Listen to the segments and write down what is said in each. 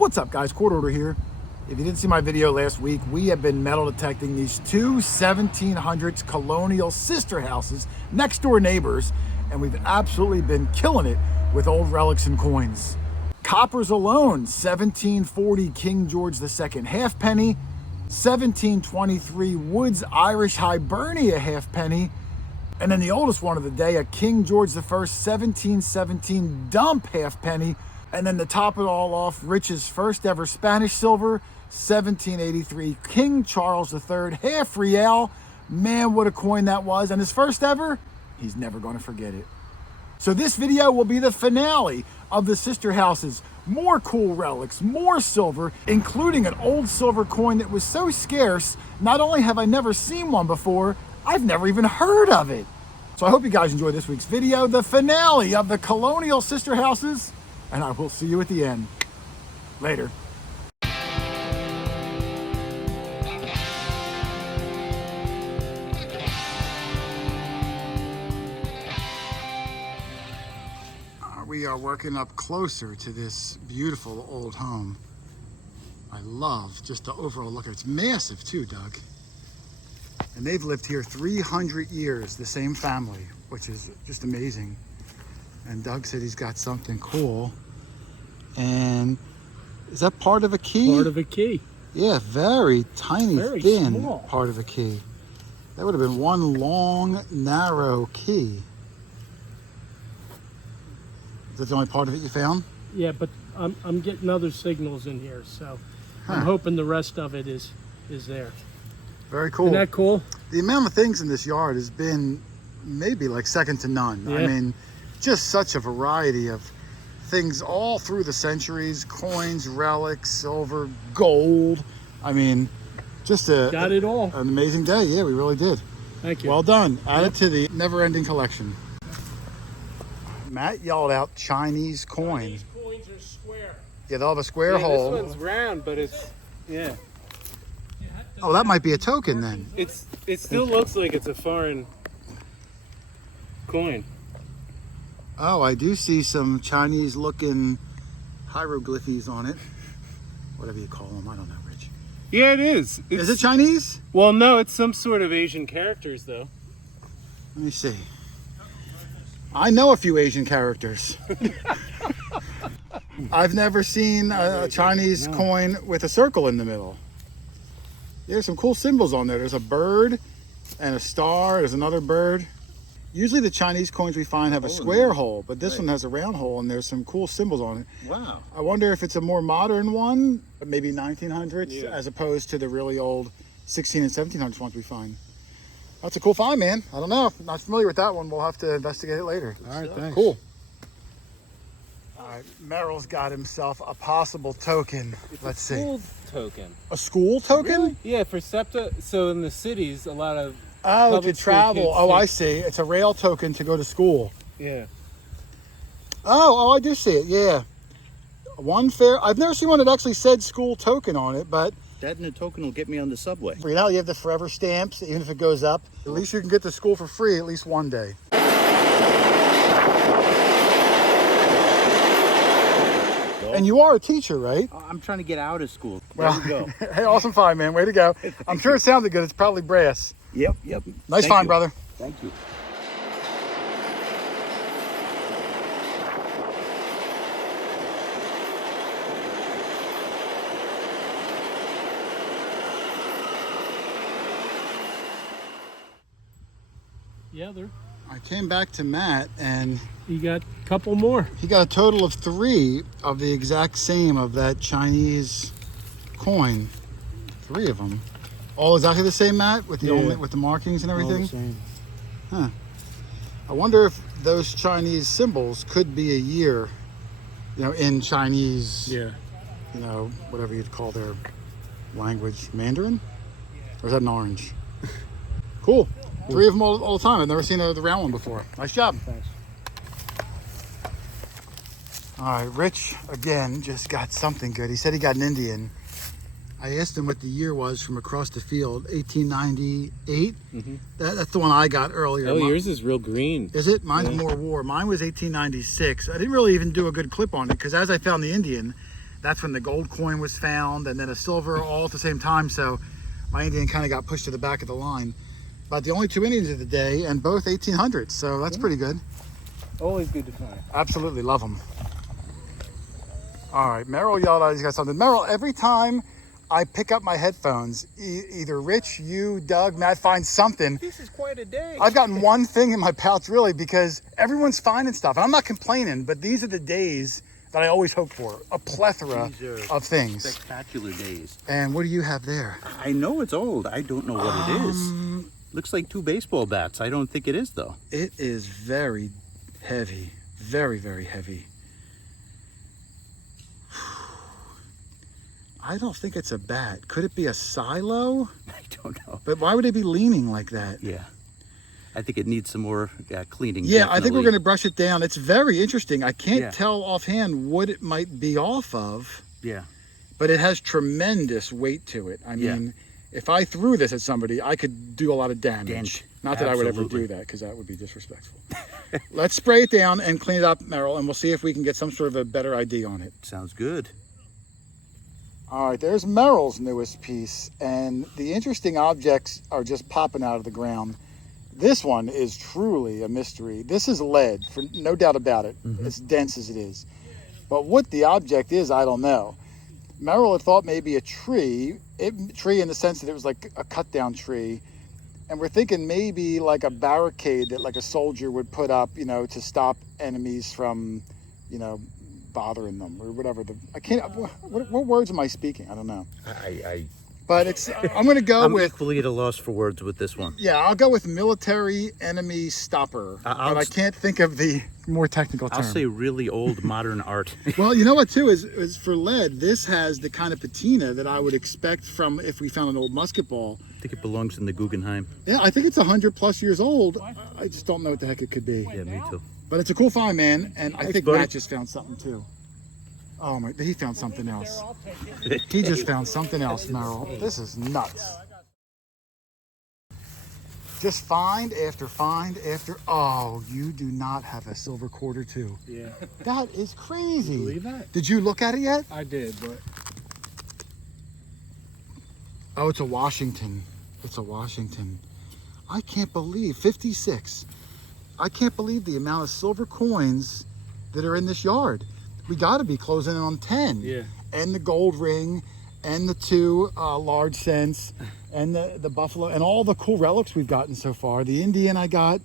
What's up, guys? QuarterHoarder here. If you didn't see my video last week, we have been metal detecting these two 1700s colonial sister houses, next door neighbors, and we've absolutely been killing it with old relics and coins. Coppers alone, 1740 King George II halfpenny, 1723 Woods Irish Hibernia halfpenny, and then the oldest one of the day, a King George I 1717 dump halfpenny, and then to top it all off, Rich's first ever Spanish silver, 1783 King Charles III half real. Man, what a coin that was. And his first ever, he's never going to forget it. So this video will be the finale of the sister houses. More cool relics, more silver, including an old silver coin that was so scarce, not only have I never seen one before, I've never even heard of it. So I hope you guys enjoyed this week's video, the finale of the colonial sister houses, and I will see you at the end. Later. We are working up closer to this beautiful old home. I love just the overall look. It's massive too, Doug. And they've lived here 300 years, the same family, which is just amazing. And Doug said he's got something cool. And is that part of a key? Part of a key. Yeah, very tiny, very thin small. Part of a key. That would have been one long, narrow key. Is that the only part of it you found? Yeah, but I'm getting other signals in here, so I'm hoping the rest of it is there. Very cool. Isn't that cool? The amount of things in this yard has been maybe like second to none. Yeah. I mean, just such a variety of things all through the centuries, coins, relics, silver, gold. I mean, just Got it all. An amazing day. Yeah, we really did. Thank you. Well done. Added to the never-ending collection. Matt yelled out Chinese coin. These coins are square. Yeah, they'll have a square hole. This one's round, but it's, yeah. Oh, that might be a token then. It still looks like it's a foreign coin. Oh, I do see some Chinese looking hieroglyphies on it. Whatever you call them, I don't know, Rich. Yeah, it is. Is it Chinese? Well, no, it's some sort of Asian characters, though. Let me see. I know a few Asian characters. I've never seen a Chinese coin with a circle in the middle. There's some cool symbols on there. There's a bird and a star. There's another bird. Usually the Chinese coins we find have a square hole, but this one has a round hole and there's some cool symbols on it. Wow. I wonder if it's a more modern one, maybe 1900s, as opposed to the really old 16 and 1700s ones we find. That's a cool find, man. I don't know. Not familiar with that one. We'll have to investigate it later. All right, thanks. Cool. All right, Merrill's got himself a possible token. Let's see. School token. A school token? Really? Yeah, for SEPTA. So in the cities, a lot of Oh, public to school travel. kids Oh, take- I see. It's a rail token to go to school. Yeah. Oh, I do see it. Yeah. One fare. I've never seen one that actually said school token on it, but That and a token will get me on the subway. you know, you have the forever stamps, even if it goes up. At least you can get to school for free at least one day. And you are a teacher, right? I'm trying to get out of school. Well, There we go. hey, awesome find, man. Way to go. I'm sure it sounded good. It's probably brass. Yep. Nice Thank find, you. brother. Thank you. Yeah, there. I came back to Matt, and You got a couple more. he got a total of 3 of the exact same of that Chinese coin. 3 of them. All exactly the same, Matt, with the with the markings and everything. Huh. I wonder if those Chinese symbols could be a year, you know, in Chinese. Yeah. You know, whatever you'd call their language, Mandarin, or is that an orange? Cool. 3 of them all the time. I've never seen the round one before. Nice job. Thanks. All right, Rich, again, just got something good. He said he got an Indian. I asked him what the year was from across the field, 1898. That's the one I got earlier. Oh, yours is real green. Is it? Mine's more war. Mine was 1896. I didn't really even do a good clip on it because as I found the Indian, That's when the gold coin was found, and then a silver all at the same time. So my Indian kind of got pushed to the back of the line. But the only 2 Indians of the day, and both 1800s. So that's pretty good. Always good to find. Absolutely love them. All right, Merrill yelled out he's got something. Merrill, every time I pick up my headphones, either Rich, you, Doug, Matt finds something. This is quite a day. I've gotten one thing in my pouch, really, because everyone's finding stuff. And I'm not complaining, but these are the days that I always hope for. A plethora of things. Spectacular days. And what do you have there? I know it's old. I don't know what it is. Looks like 2 baseball bats. I don't think it is, though. It is very heavy. Very, very heavy. I don't think it's a bat. Could it be a silo? I don't know. But why would it be leaning like that? Yeah. I think it needs some more cleaning. Yeah, I think we're definitely. going to brush it down. It's very interesting. I can't Yeah. tell offhand what it might be off of, Yeah. but it has tremendous weight to it. I Yeah. mean, if I threw this at somebody, I could do a lot of damage. Dent. Not that I would ever Absolutely. do that, because that would be disrespectful. Let's spray it down and clean it up, Merrill, and we'll see if we can get some sort of a better ID on it. Sounds good. All right, there's Merrill's newest piece, and the interesting objects are just popping out of the ground. This one is truly a mystery. This is lead, for no doubt about it, as dense as it is. But what the object is, I don't know. Merrill had thought maybe a tree in the sense that it was like a cut down tree. And we're thinking maybe like a barricade that like a soldier would put up, you know, to stop enemies from, you know, bothering them or whatever. I can't, what words am I speaking? I don't know. But I'm going to go I'm with, equally at a loss for words with this one. yeah, I'll go with military enemy stopper. But I can't think of the more technical term. I'll say really old modern art. Well, you know what too is for lead, this has the kind of patina that I would expect from if we found an old musket ball. I think it belongs in the Guggenheim. Yeah, I think it's 100+ years old. I just don't know what the heck it could be. Yeah, me too. But it's a cool find, man. And I think buddy. Matt just found something too. Oh my, he found something else. He just found something else, Merrill. This is nuts. Just find after find after, oh, you do not have a silver quarter too. Yeah. That is crazy. Believe that? Did you look at it yet? I did, but Oh, it's a Washington. It's a Washington. I can't believe 56. I can't believe the amount of silver coins that are in this yard. We got to be closing in on 10. yeah. And the gold ring, and the 2 large cents, and the buffalo, and all the cool relics we've gotten so far. The Indian I got.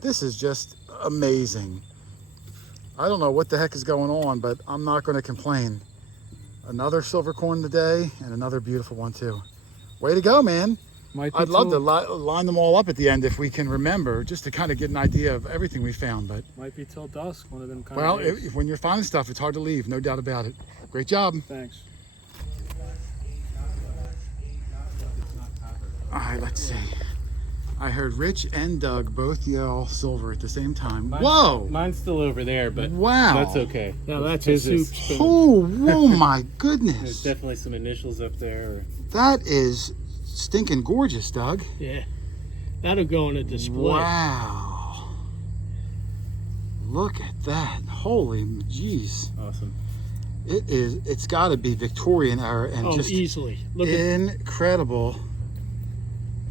This is just amazing. I don't know what the heck is going on, but I'm not going to complain. Another silver coin today, and another beautiful one too. Way to go, man. Might be I'd love to till- line them all up at the end if we can remember, just to kind of get an idea of everything we found. But Might be till dusk. One of them kind well, of days. when you're finding stuff, it's hard to leave, no doubt about it. Great job. Thanks. All right, let's see. I heard Rich and Doug both yell silver at the same time. Whoa! Mine's still over there, but Wow. that's okay. Now that's a soup Scissors. spoon. Oh my There's goodness. definitely some initials up there. That is stinking gorgeous, Doug. Yeah. That'll go on a display. Wow. Look at that. Holy jeez. Awesome. It's got to be Victorian era and Oh, just easily. Look at incredible.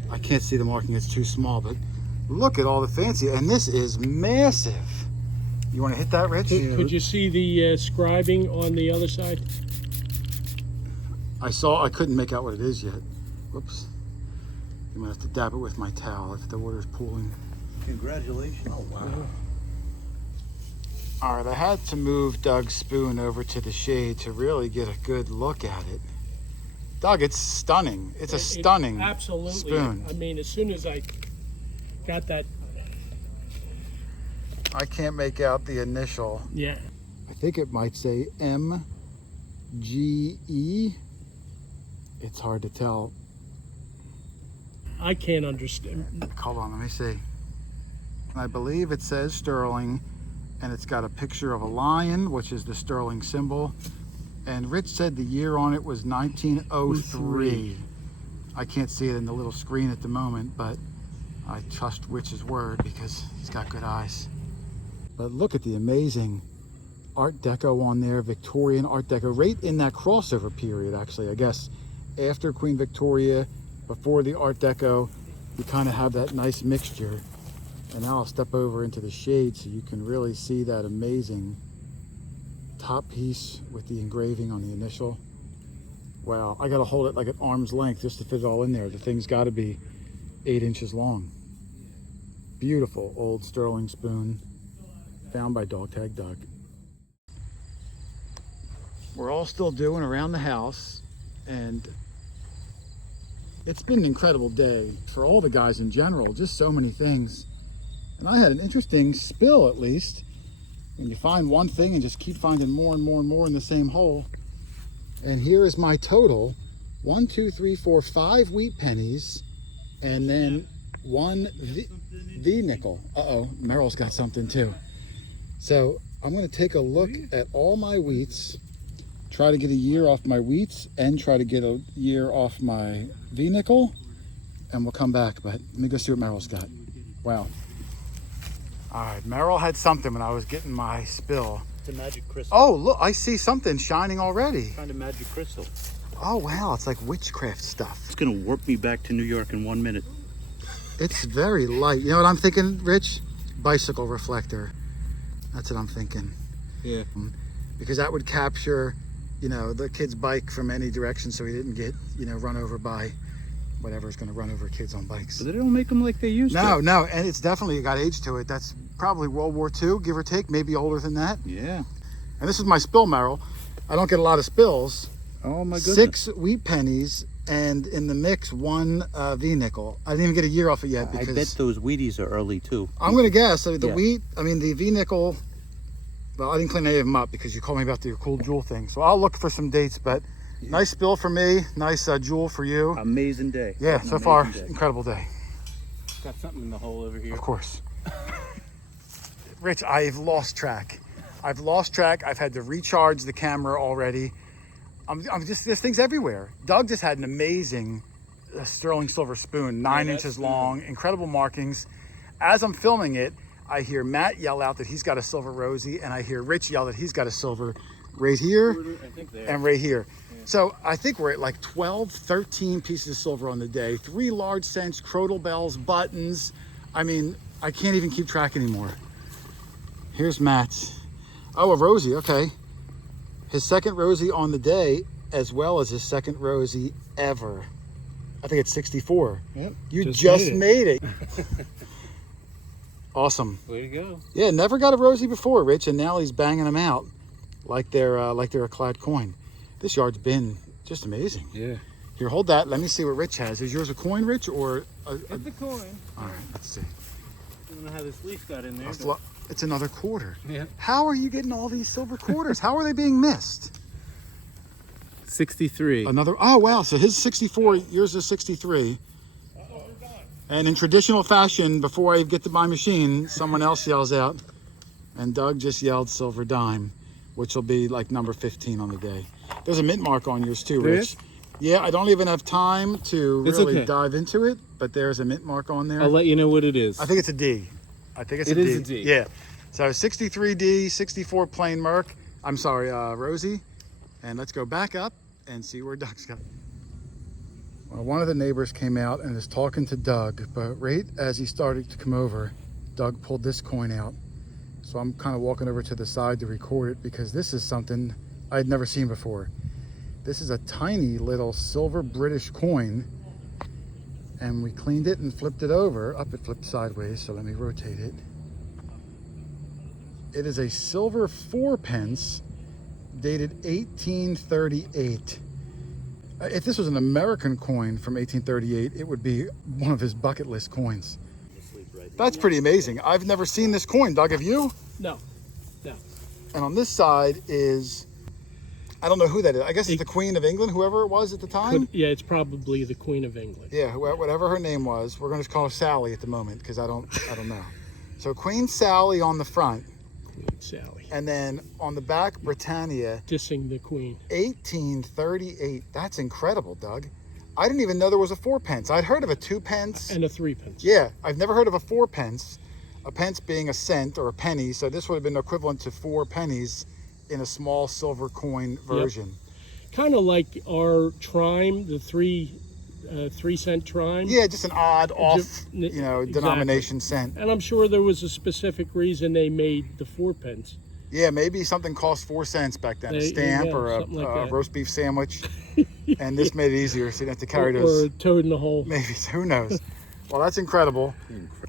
I can't see the marking, it's too small, but look at all the fancy, and this is massive. You want to hit that, Rich? Could you see the scribing on the other side? I couldn't make out what it is yet. Whoops. You might have to dab it with my towel if the water's pooling. Congratulations. Oh, wow. All right, I had to move Doug's spoon over to the shade to really get a good look at it. Doug, it's stunning. It's a stunning Absolutely. spoon. I mean, as soon as I got that, I can't make out the initial. yeah. I think it might say MGE. It's hard to tell. I can't understand. Hold on, let me see. I believe it says sterling, and it's got a picture of a lion, which is the sterling symbol. And Rich said the year on it was 1903. I can't see it in the little screen at the moment, but I trust Rich's word because he's got good eyes. But look at the amazing Art Deco on there, Victorian Art Deco, right in that crossover period, actually. I guess after Queen Victoria, before the Art Deco, you kind of have that nice mixture. And now I'll step over into the shade so you can really see that amazing top piece with the engraving on the initial. Wow, I gotta hold it like at arm's length just to fit it all in there. The thing's gotta be 8 inches long. Beautiful old sterling spoon found by Dog Tag Doug. We're all still doing around the house, and it's been an incredible day for all the guys in general, just so many things. And I had an interesting spill, at least. When you find one thing and just keep finding more and more and more in the same hole. And here is my total: 1, 2, 3, 4, 5 wheat pennies, and then 1 V nickel. Uh-oh, Meryl's got something too. So I'm gonna take a look at all my wheats, try to get a year off my wheats, and try to get a year off my V nickel, and we'll come back. But let me go see what Meryl's got. Wow. All right, Meryl had something when I was getting my spill. It's a magic crystal. Oh, look, I see something shining already. Kind of magic crystal. Oh, wow, it's like witchcraft stuff. It's gonna warp me back to New York in 1 minute. It's very light. You know what I'm thinking, Rich? Bicycle reflector. That's what I'm thinking. Yeah. Because that would capture, you know, the kid's bike from any direction so he didn't get, you know, run over by whatever's going to run over kids on bikes. So they don't make them like they used to. No, and it's definitely got age to it. That's probably World War II, give or take, maybe older than that. Yeah. And this is my spill, Meryl. I don't get a lot of spills. Oh my goodness. 6 wheat pennies, and in the mix, 1 V nickel. I didn't even get a year off it yet because I bet those Wheaties are early too. I'm going to guess. The Yeah. wheat, I mean, the V nickel, well, I didn't clean any of them up because you called me about the cool jewel thing. So I'll look for some dates, but nice spill for me. Nice jewel for you. Amazing day. Yeah, An so far, amazing day. incredible day. Got something in the hole over here. Of course. Rich, I've lost track. I've had to recharge the camera already. I'm just, there's things everywhere. Doug just had an amazing sterling silver spoon, 9 inches long, incredible markings. As I'm filming it, I hear Matt yell out that he's got a silver Rosie, and I hear Rich yell that he's got a silver right here I think there. and right here. So I think we're at like 12, 13 pieces of silver on the day, 3 large cents, crotal bells, buttons. I mean, I can't even keep track anymore. Here's Matt's. Oh, a Rosie, okay. His second Rosie on the day, as well as his second Rosie ever. I think it's 64. Yep, You just made it. Awesome. Way to go. Yeah, never got a Rosie before, Rich, and now he's banging them out like they're a clad coin. This yard's been just amazing. Yeah. Here, hold that. Let me see what Rich has. Is yours a coin, Rich, or a... It's a coin. All right, let's see. I don't know how this leaf got in there. It's another quarter. Yeah. How are you getting all these silver quarters? How are they being missed? 63. Another, oh wow, so his 64, yours is 63. And in traditional fashion, before I get to my machine, someone else yells out, and Doug just yelled silver dime, which will be like number 15 on the day. There's a mint mark on yours too, There Rich. is? Yeah, I don't even have time to It's really okay. dive into it, but there's a mint mark on there. I'll let you know what it is. I think it's a D. I think it's It a D. is a D. Yeah. So 63D, 64 plain Merc. I'm sorry, Rosie. And let's go back up and see where Doug's got. Well, one of the neighbors came out and is talking to Doug, but right as he started to come over, Doug pulled this coin out. So I'm kind of walking over to the side to record it because this is something I'd never seen before. This is a tiny little silver British coin, and we cleaned it and flipped it over. Up, it flipped sideways, so let me rotate it. It is a silver 4 pence dated 1838. If this was an American coin from 1838, it would be one of his bucket list coins. That's pretty amazing. I've never seen this coin. Doug, have you? No, no. And on this side is, I don't know who that is. I guess it's the Queen of England, whoever it was at the time. Yeah, it's probably the Queen of England. Yeah, whatever her name was. We're going to call her Sally at the moment because I don't know. So Queen Sally on the front, Queen Sally. and then on the back, Britannia, Dissing the Queen. 1838. That's incredible, Doug. I didn't even know there was a 4 pence. I'd heard of a 2 pence. And a 3 pence. Yeah, I've never heard of a 4 pence. A pence being a cent or a penny, so this would have been equivalent to 4 pennies in a small silver coin version. Kind of like our Trime, the 3-cent Trime. Yeah, just an odd off, Exactly. denomination cent. And I'm sure there was a specific reason they made the 4 pence. Yeah, maybe something cost 4 cents back then, a There you stamp go, or a something like that. roast beef sandwich. And this made it easier, so you didn't have to carry Or those. a toad in the hole. Maybe, who knows? Well, that's incredible.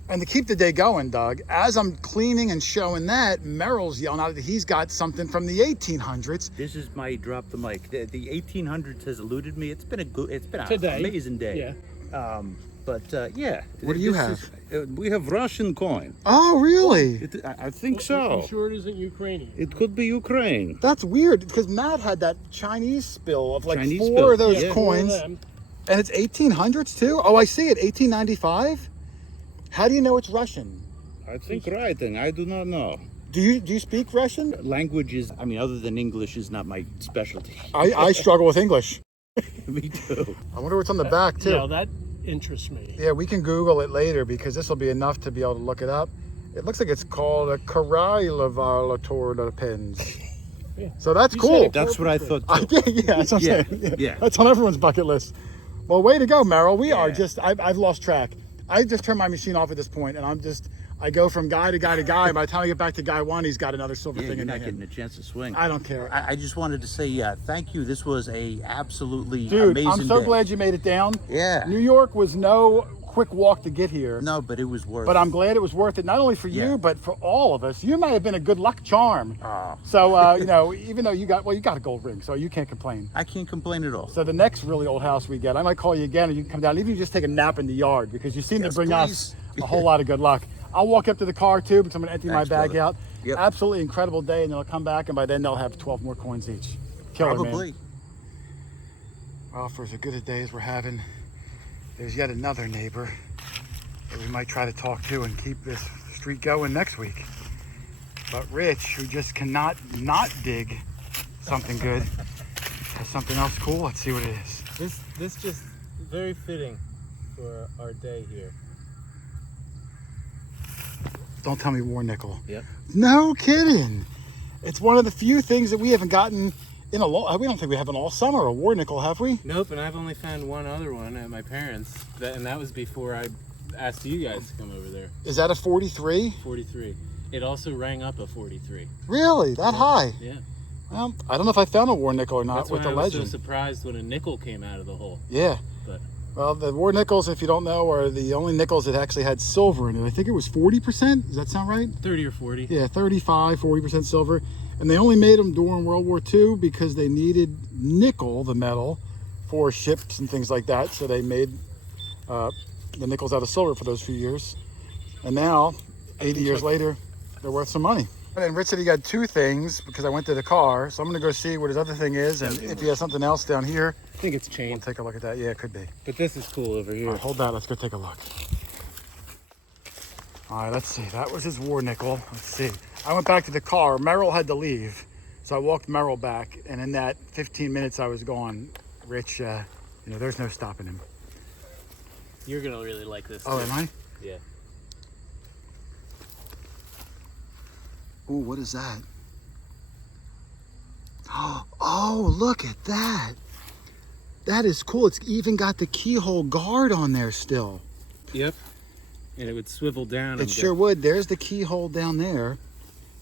And to keep the day going, Doug, as I'm cleaning and showing that, Merrill's yelling out that he's got something from the 1800s. This is my drop the mic. The 1800s has eluded me. It's been an Today. amazing day. Yeah. Yeah. What do you have? We have Russian coin. Oh, really? I think I'm so. sure it isn't Ukrainian. It could be Ukraine. That's weird, because Matt had that Chinese spill of like Chinese 4 spill, of those yeah. coins. Four of them. And it's 1800s too? Oh, I see it, 1895? How do you know it's Russian? I think writing. I do not know. Do you speak Russian? Language is, other than English, is not my specialty. I struggle with English. Me too. I wonder what's on the back too. Yeah, that interests me. Yeah, we can Google it later because this will be enough to be able to look it up. It looks like it's called a Karailavalator pens. Yeah. So that's You cool. said it That's what I thought too. Yeah, that's what I'm Yeah, saying. yeah. That's on everyone's bucket list. Well, way to go, Merrill. We are Yeah. just, I've lost track. I just turned my machine off at this point, and I go from guy to guy to guy. By the time I get back to guy 1, he's got another silver Yeah, thing you're in not him. getting a chance to swing. I don't care. I just wanted to say thank you. This was a absolutely Dude, amazing I'm so day. glad you made it down. Yeah. New York was no quick walk to get here. No, but it was worth But I'm glad it was worth it, not only for you, Yeah. but for all of us. You might have been a good luck charm. Oh. So, even though you got a gold ring, so you can't complain. I can't complain at all. So the next really old house we get, I might call you again, and you can come down, even if you just take a nap in the yard, because you seem to Yes, bring please. us a whole lot of good luck. I'll walk up to the car too, because I'm gonna empty Thanks, my bag brother. out. Yep. Absolutely incredible day, and then I'll come back, and by then they'll have 12 more coins each. Killer, Probably. man. Well, for as good a day as we're having, there's yet another neighbor that we might try to talk to and keep this street going next week. But Rich, who just cannot not dig something good, has something else cool. Let's see what it is. This just very fitting for our day here. Don't tell me war nickel. Yep. No kidding. It's one of the few things that we haven't gotten in a long. We don't think we have an all summer a war nickel, have we? Nope, and I've only found one other one at my parents', and that was before I asked you guys to come over there. Is that a 43? 43. It also rang up a 43. Really? That high? Yeah. Well, I don't know if I found a war nickel or not That's with why the I was legend. so surprised when a nickel came out of the hole. Yeah. But Well, the war nickels, if you don't know, are the only nickels that actually had silver in it. I think it was 40%. Does that sound right? 30 or 40. Yeah, 35, 40% silver. And they only made them during World War II because they needed nickel, the metal, for ships and things like that. So they made the nickels out of silver for those few years. And now, 80 years later, they're worth some money. And Rich said he got 2 things because I went to the car. So I'm going to go see what his other thing is. And if he has something else down here, I think it's we'll chain. take a look at that. Yeah, it could be. But this is cool over All here. right, hold that. Let's go take a look. All right, let's see. That was his war nickel. Let's see. I went back to the car. Merrill had to leave. So I walked Merrill back. And in that 15 minutes I was gone, Rich, there's no stopping him. You're going to really like this. Oh, too. am I? Yeah. Oh, what is that? Oh, look at that. That is cool. It's even got the keyhole guard on there still. Yep. And it would swivel down. It sure would. There's the keyhole down there.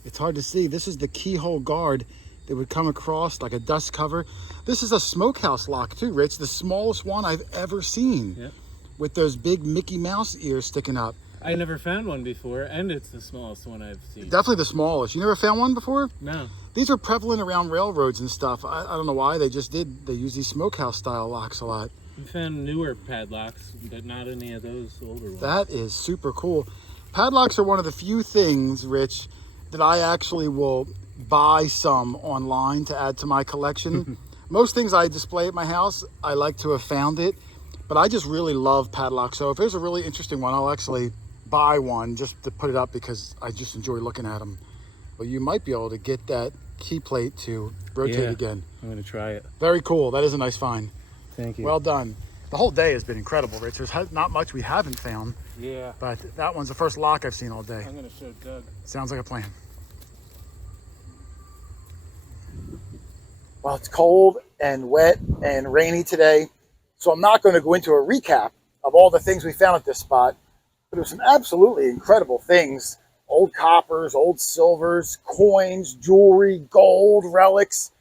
It's hard to see. This is the keyhole guard that would come across like a dust cover. This is a smokehouse lock too, Rich. The smallest one I've ever seen. Yep. With those big Mickey Mouse ears sticking up. I never found one before, and it's the smallest one I've seen. Definitely the smallest. You never found one before? No. These are prevalent around railroads and stuff. I don't know why. They just did. They use these smokehouse style locks a lot. We found newer padlocks, but not any of those older ones. That is super cool. Padlocks are one of the few things, Rich, that I actually will buy some online to add to my collection. Most things I display at my house, I like to have found it, but I just really love padlocks. So if there's a really interesting one, I'll actually buy one just to put it up because I just enjoy looking at them. Well, you might be able to get that key plate to rotate again. I'm going to try it. Very cool. That is a nice find. Thank you. Well done. The whole day has been incredible, Rich. There's not much we haven't found, Yeah. but that one's the first lock I've seen all day. I'm going to show Doug. Sounds like a plan. Well, it's cold and wet and rainy today, so I'm not going to go into a recap of all the things we found at this spot, but it was some absolutely incredible things. Old coppers, old silvers, coins, jewelry, gold, relics.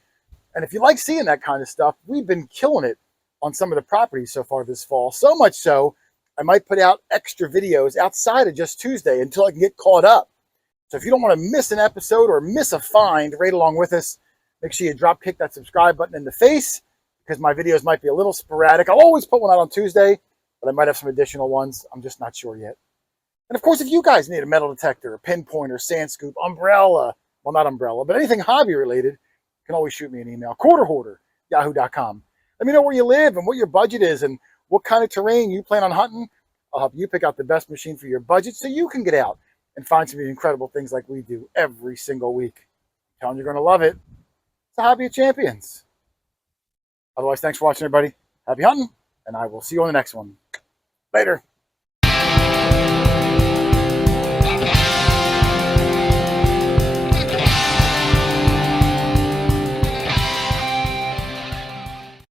And if you like seeing that kind of stuff, we've been killing it on some of the properties so far this fall. So much so, I might put out extra videos outside of just Tuesday until I can get caught up. So if you don't want to miss an episode or miss a find right along with us, make sure you drop kick that subscribe button in the face, because my videos might be a little sporadic. I'll always put one out on Tuesday, but I might have some additional ones. I'm just not sure yet. And of course, if you guys need a metal detector, a pinpointer, sand scoop, umbrella, well, not umbrella, but anything hobby related, you can always shoot me an email. QuarterHoarder, yahoo.com. Let me know where you live and what your budget is and what kind of terrain you plan on hunting. I'll help you pick out the best machine for your budget so you can get out and find some incredible things like we do every single week. I'm telling you, you're going to love it. It's a hobby of champions. Otherwise, thanks for watching, everybody. Happy hunting, and I will see you on the next one. Later.